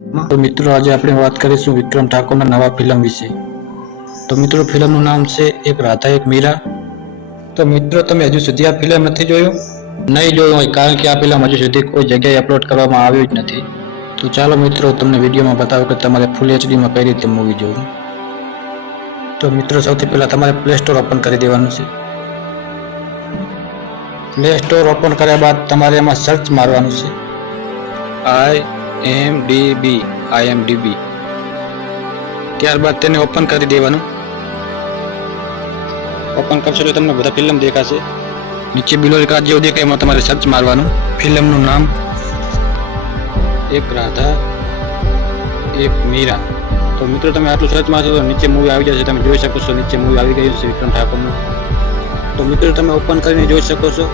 તો મિત્રો આજે આપણે વાત કરીશું વિક્રમ ઠાકોરના નવા ફિલ્મ વિશે. તો મિત્રો ફિલ્મનું નામ છે એક રાધા એક મીરા. તો મિત્રો તમે હજુ સુધી આ ફિલ્મ નથી જોયું? નહીં જોયું હોય કારણ કે આ ફિલ્મ હજુ સુધી કોઈ જગ્યાએ અપલોડ કરવામાં આવ્યું જ નથી. તો ચાલો મિત્રો તમને વિડીયોમાં બતાવો કે તમારે ફૂલ એચડીમાં કઈ રીતે મૂવી જોવું. તો મિત્રો સૌથી પહેલાં તમારે પ્લે સ્ટોર ઓપન કરી દેવાનું છે. પ્લે સ્ટોર ઓપન કર્યા બાદ તમારે એમાં સર્ચ મારવાનું છે IMDb. ત્યારબાદ તેને ઓપન કરી દેવાનું. ઓપન કરશો એટલે તમને બધા ફિલ્મ દેખાશે. નીચે બિલો કાર્ડ જેવું દેખાય એમાં તમારે સર્ચ મારવાનું. ફિલ્મનું નામ એક રાધા એક મીરા. તો મિત્રો તમે આટલું સર્ચ મારશો તો નીચે મૂવી આવી જશે. તમે જોઈ શકો છો નીચે મૂવી આવી ગયું છે વિક્રમ ઠાકોરનું. તો મિત્રો તમે ઓપન કરીને જોઈ શકો છો.